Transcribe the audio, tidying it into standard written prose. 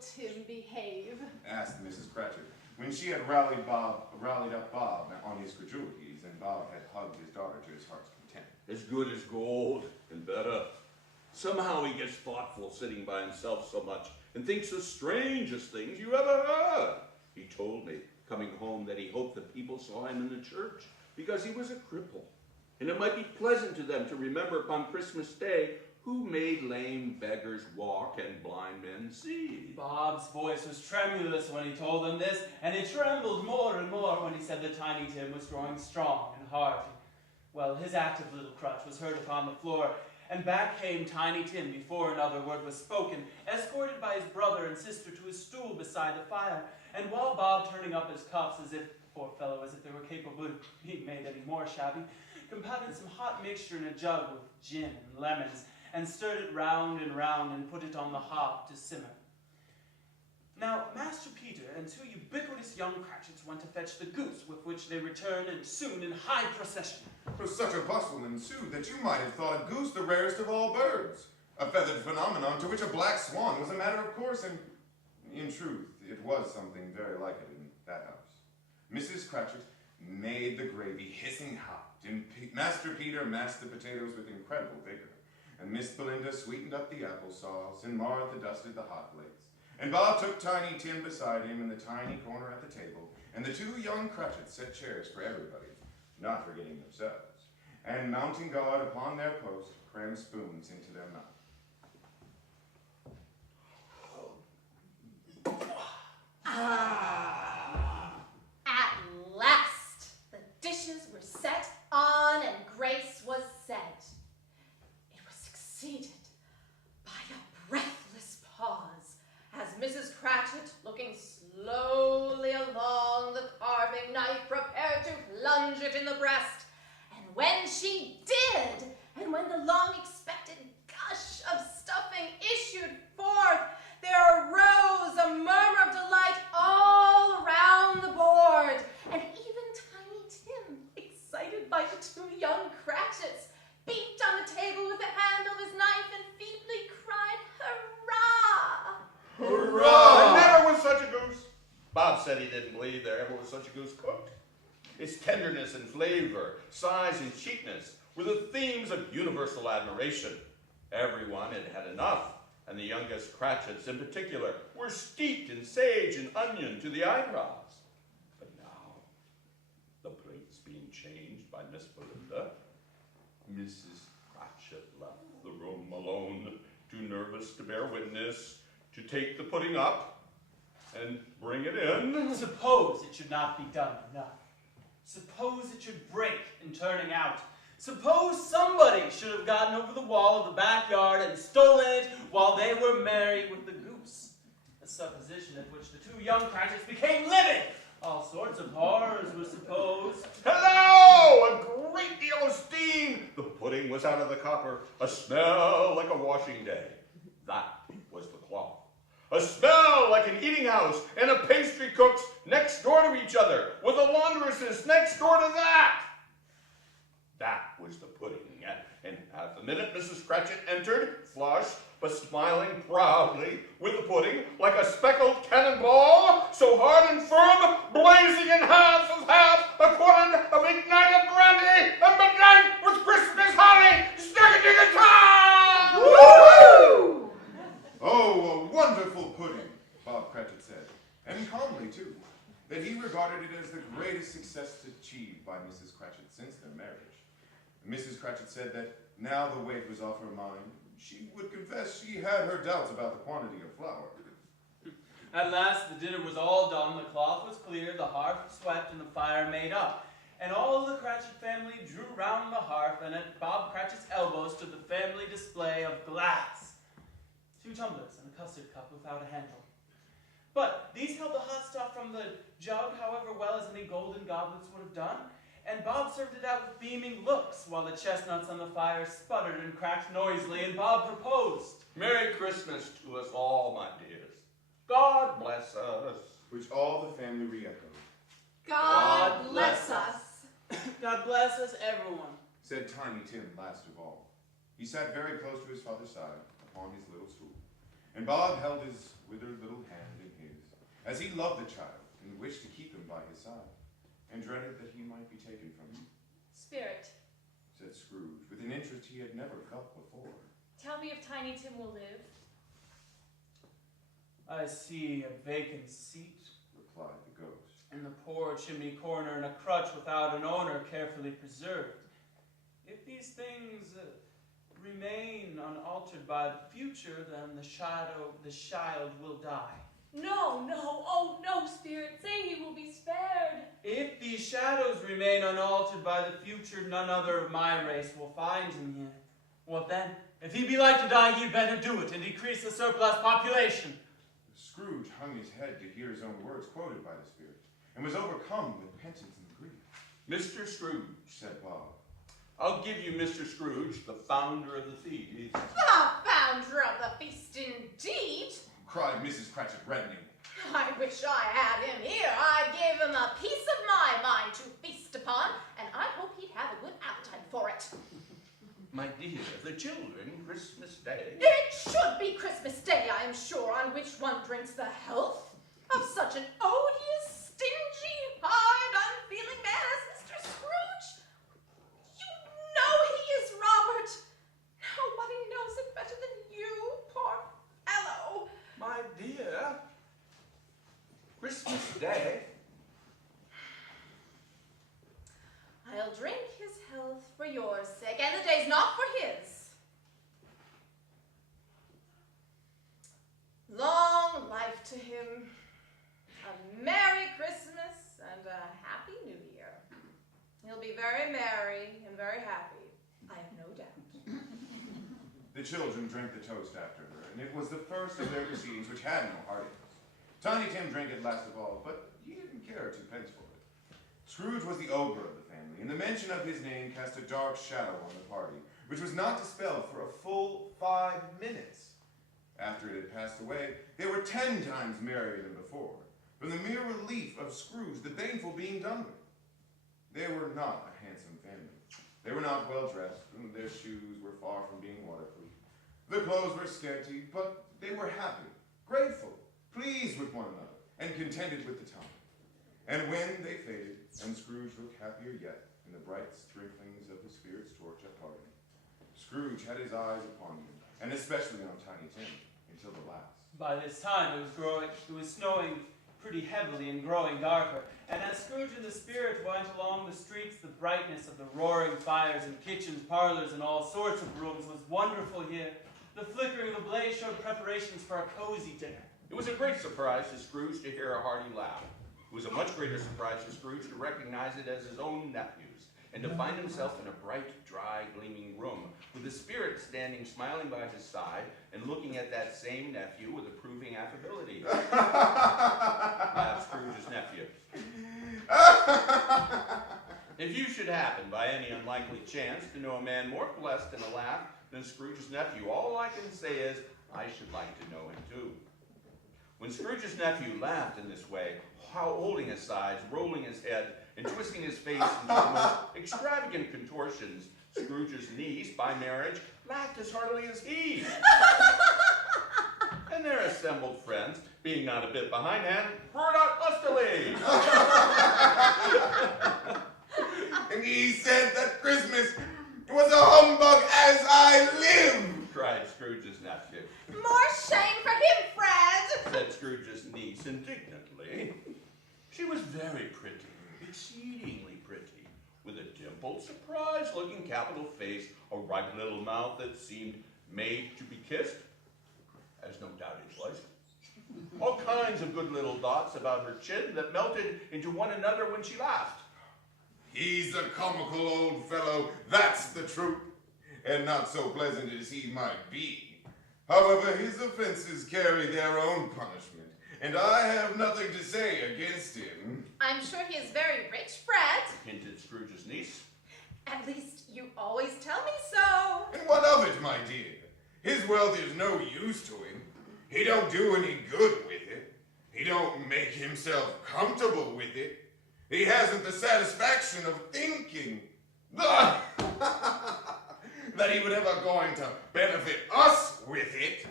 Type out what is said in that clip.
Tim behave? Asked Mrs. Cratchit, when she had rallied up Bob on his credulties, and Bob had hugged his daughter to his heart's content. As good as gold, and better. Somehow he gets thoughtful sitting by himself so much, and thinks the strangest things you ever heard. He told me, coming home, that he hoped the people saw him in the church, because he was a cripple, and it might be pleasant to them to remember upon Christmas Day who made lame beggars walk and blind men see. Bob's voice was tremulous when he told them this, and it trembled more and more when he said that Tiny Tim was growing strong and hearty. Well, his active little crutch was heard upon the floor, and back came Tiny Tim before another word was spoken, escorted by his brother and sister to his stool beside the fire. And while Bob, turning up his cuffs as if, poor fellow, as if they were capable of being made any more shabby, compounded some hot mixture in a jug with gin and lemons, and stirred it round and put it on the hob to simmer. Now, Master Peter and two ubiquitous young Cratchits went to fetch the goose, with which they returned, and soon in high procession. For such a bustle ensued that you might have thought a goose the rarest of all birds, a feathered phenomenon to which a black swan was a matter of course, and in truth, it was something very like it in that house. Mrs. Cratchit made the gravy hissing hot, and Master Peter mashed the potatoes with incredible vigor, and Miss Belinda sweetened up the applesauce, and Martha dusted the hot plates. And Bob took Tiny Tim beside him in the tiny corner at the table, and the two young Cratchits set chairs for everybody, not forgetting themselves, and mounting guard upon their post, crammed spoons into their mouths. At last, the dishes were set on and grace was said. It was succeeded by a breathless pause, as Mrs. Cratchit, looking slowly along the carving knife, prepared to plunge it in the breast. And when she did, and when the long-expected gush of stuffing issued forth, there arose a murmur of delight all around the board, and even Tiny Tim, excited by the two young Cratchits, beat on the table with the handle of his knife and feebly cried, "Hurrah!" Hurrah! There never was such a goose. Bob said he didn't believe there ever was such a goose cooked. Its tenderness and flavor, size and cheapness were the themes of universal admiration. Everyone had had enough, and the youngest Cratchits in particular were steeped in sage and onion to the eyebrows. But now, the plates being changed by Miss Belinda, Mrs. Cratchit left the room alone, too nervous to bear witness, to take the pudding up and bring it in. Suppose it should not be done enough. Suppose it should break in turning out. Suppose somebody should have gotten over the wall of the backyard and stolen it while they were merry with the goose. A supposition at which the two young Cratchits became livid. All sorts of horrors were supposed. Hello! A great deal of steam. The pudding was out of the copper. A smell like a washing day. That was the cloth. A smell like an eating house and a pastry cook's next door to each other, with a laundress's next door to that. That was the pudding, and at the minute Mrs. Cratchit entered, flushed, but smiling proudly, with the pudding like a speckled cannonball, so hard and firm, blazing in halves of half, a quart of ignited brandy, and bedight with Christmas holly, stick-a-dig-a-tom! Woo! Oh, a wonderful pudding, Bob Cratchit said, and calmly, too, that he regarded it as the greatest success achieved by Mrs. Cratchit since their marriage. Mrs. Cratchit said that now the weight was off her mind, she would confess she had her doubts about the quantity of flour. At last the dinner was all done, the cloth was clear, the hearth swept, and the fire made up. And all the Cratchit family drew round the hearth, and at Bob Cratchit's elbow stood the family display of glass. 2 tumblers and a custard cup without a handle. But these held the hot stuff from the jug however well as any golden goblets would have done, and Bob served it out with beaming looks, while the chestnuts on the fire sputtered and cracked noisily, and Bob proposed, Merry Christmas to us all, my dears. God bless us. Which all the family re-echoed. God bless us. God bless us, everyone, said Tiny Tim last of all. He sat very close to his father's side, upon his little stool, and Bob held his withered little hand in his, as he loved the child and wished to keep him by his side, and dreaded that he might be taken from him. Spirit, Said Scrooge, with an interest he had never felt before. tell me if Tiny Tim will live. I see a vacant seat Replied the ghost. in the poor chimney corner, and a crutch without an owner carefully preserved. If these things remain unaltered by the future, then the child will die. No, oh no, Spirit, say he will be spared. If these shadows remain unaltered by the future, none other of my race will find him here. What then? If he be like to die, he'd better do it and decrease the surplus population. Scrooge hung his head to hear his own words quoted by the spirit, and was overcome with repentance and grief. Mr. Scrooge, Said Bob. I'll give you Mr. Scrooge, the founder of the feast. The founder of the feast indeed. Cried Mrs. Cratchit, reddening. I wish I had him here. I'd give him a piece of my mind to feast upon, and I hope he'd have a good appetite for it. My dear, the children, Christmas Day. It should be Christmas Day, I am sure, on which one drinks the health of such an odious, stingy, hard, unfeeling man as Mr. Scrooge. You know he is Robert. Nobody knows it better than you, poor fellow. My dear, Christmas Day. I'll drink his health for your sake, and the day's not for his. Long life to him, a Merry Christmas, and a Happy New Year. He'll be very merry and very happy, I have no doubt. The children drank the toast after her, and it was the first of their proceedings which had no heartiness. Tiny Tim drank it last of all, but he didn't care twopence for it. Scrooge was the ogre of the family, and the mention of his name cast a dark shadow on the party, which was not dispelled for a full 5 minutes. After it had passed away, they were 10 times merrier than before, from the mere relief of Scrooge, the baneful being done with. They were not a handsome family. They were not well dressed, and their shoes were far from being waterproof. Their clothes were scanty, but they were happy, grateful, pleased with one another, and contented with the time. And when they faded, and Scrooge looked happier yet in the bright sprinklings of the spirit's torch at parting, Scrooge had his eyes upon him, and especially on Tiny Tim, until the last. By this time it was snowing pretty heavily and growing darker, and as Scrooge and the spirit went along the streets, the brightness of the roaring fires in kitchens, parlors, and all sorts of rooms was wonderful here. The flickering of the blaze showed preparations for a cozy dinner. It was a great surprise to Scrooge to hear a hearty laugh. It was a much greater surprise to Scrooge to recognize it as his own nephew's, and to find himself in a bright, dry, gleaming room, with the spirit standing smiling by his side and looking at that same nephew with approving affability. Laughed Scrooge's nephew. If you should happen, by any unlikely chance, to know a man more blessed in a laugh than Scrooge's nephew, all I can say is, I should like to know him too. When Scrooge's nephew laughed in this way, holding his sides, rolling his head, and twisting his face into the most extravagant contortions, Scrooge's niece, by marriage, laughed as heartily as he. And their assembled friends, being not a bit behindhand, roared out lustily. And he said that Christmas was a humbug as I live, Cried Scrooge's nephew. More shame for him, Fred. Said Scrooge's niece indignantly. She was very pretty, exceedingly pretty, with a dimpled, surprised-looking capital face, a ripe little mouth that seemed made to be kissed, as no doubt it was. All kinds of good little dots about her chin that melted into one another when she laughed. He's a comical old fellow, that's the truth, and not so pleasant as he might be. However, his offenses carry their own punishment, and I have nothing to say against him. I'm sure he is very rich, Fred. Hinted Scrooge's niece. At least you always tell me so. And what of it, my dear? His wealth is no use to him. He don't do any good with it. He don't make himself comfortable with it. He hasn't the satisfaction of thinking that he would ever going to benefit us with it.